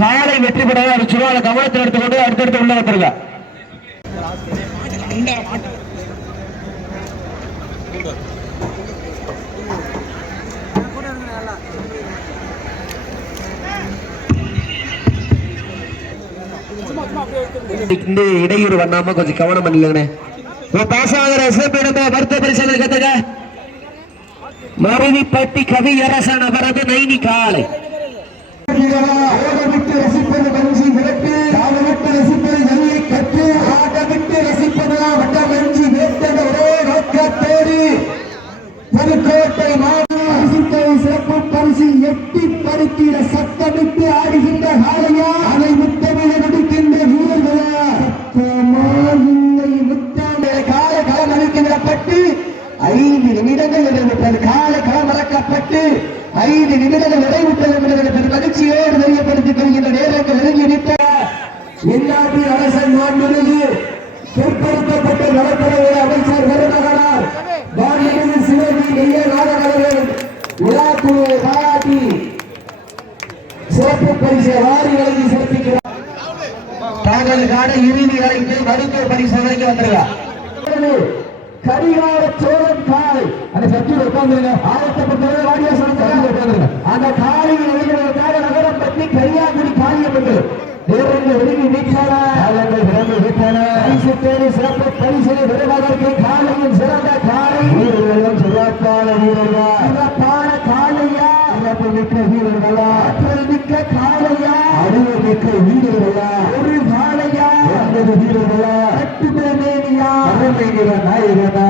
காலை வெற்றி பெற சுருவால கவனத்தில் எடுத்துக்கொண்டு அடுத்தடுத்து உள்ள வந்துருங்க. இந்த இடையூறு பண்ணாம கொஞ்சம் கவனம் பண்ணலங்கண்ணே. வருத்த பரிசீலனை கத்துக்க மருவிப்பட்டி கவி அரசன் அவரது நைனி காலை ரசிப்பது வஞ்சி விரட்டு விட்டு ரசிப்பது ஜல்லியை கற்று ஆட விட்டு ரசிப்பதா வட்ட வஞ்சி வேட்டத ஒரே நோக்கத்தோடு புதுக்கோட்டை மாவட்ட சிறப்பு பரிசு எட்டி பருத்திட சத்தமிட்டு ஆடுகின்ற காலையா அதை முத்தமிழ நடிக்கின்ற வீரர்களா கால களம் அளிக்கப்பட்டு 5 நிமிடங்கள் நடைபெற்றது. கால களம் அறக்கப்பட்டு 5 நிமிடங்கள் நடைபெற்றது. மகிழ்ச்சியோடு தெரியப்படுத்திக் கொள்கின்ற நேரங்கள் நெருங்கிவிட்ட என்னாட்டு அரசன் மாண்புமிகு பிற்படுத்தப்பட்ட நலத்துறை அமைச்சர் பெருமகனார் மாண்புமிகு சிவகி நெய்ய நாடகர்கள் விழாக்குழுவை பாராட்டி சிறப்பு பரிசை வாரி வழங்கி சிறப்பிக்கிறார். தாங்களுக்கான இறுதி அறைக்கு மருத்துவ பரிசோதனைக்கு வந்திருக்கிறார். கரிகால சோழன் காலை அந்த சத்தியில் உட்கார்ந்துருங்க. ஆயத்தப்பட்டவரை வாடியா சொல்லுங்க. அந்த காலையில் எழுதுவதற்காக நகரம் பற்றி கரியாங்குடி காரியப்பட்டு நேரங்கள் ஒதுங்கி பரிசு தேடி சிறப்பு பரிசனை பெறுவதற்கு காலையின் சிறந்த காலை வீரர்களும் சிறப்பான வீரர்களா சிறப்பான காலையா சிறப்பு மிக்க வீரர்களா மிக்க காலையா அறிவு மிக்க வீரர்களா ஒரு காலையா 9 வீரர்களா 8 பேரேனியா அருமைகிற நாயகனா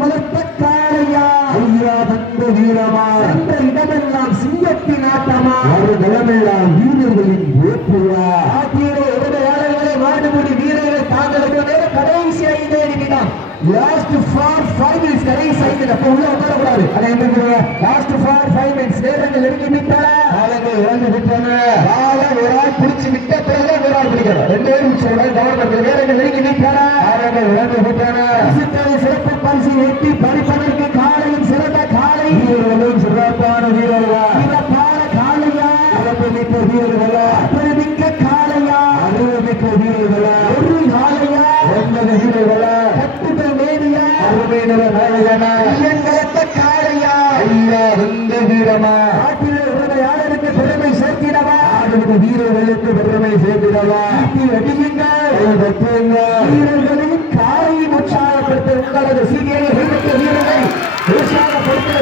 வளர்த்த காலையா ஐயா தந்த வீரமா அந்த இடமெல்லாம் சிங்கத்தின் ஆட்டமா ஒரு நிலமெல்லாம் வீரர்களின் வேற்றுவா ஆகியோரை உடமையாளர்களை மாடுபடி வீரர்களை தாங்களுக்கு கடைசி 5 நிமிடம் லாஸ்ட் ஃபார் 5 மினிட்ஸ் கடைசி 5 நிமிடம் உள்ள உட்காரக்கூடாது. அதை என்ன லாஸ்ட் ஃபார் 5 மினிட்ஸ் நேரங்கள் நெருங்கி விட்டன. காலங்கள் இறந்து விட்டன. காலம் ஒரு ஆள் பிடிச்சு விட்ட பிறகு ஒரு ஆள் பிடிக்கணும். 2 பேரும் கவர்மெண்ட் நேரங்கள் நெருங்கி விட்டன. காலங்கள் இறந்து விட்டன. சிறப்பு பரிசு வெட்டி பறிப்பதற்கு காலையும் சிறந்த காலை வீரர்களும் சிறப்பான வீரர்களா சிறப்பான காலையா சிறப்பு மிக்க வீரர்களா மிக்க காலையா அறிவு மிக்க வீரர்களா ஒரு காலையா 9 வீரர்களா 10 மேனியா அருமையின நாயகனா காலையா ஐயா வந்த வீரமா நாட்டிலே உடமையாளருக்கு பெருமை சேர்த்திடவா ஆடுவது வீரர்களுக்கு பெருமை சேர்த்திடவா வீரர்களையும் காலையும் உற்சாகப்படுத்த உங்களது சீனியரை வீரர்களை உற்சாகப்படுத்த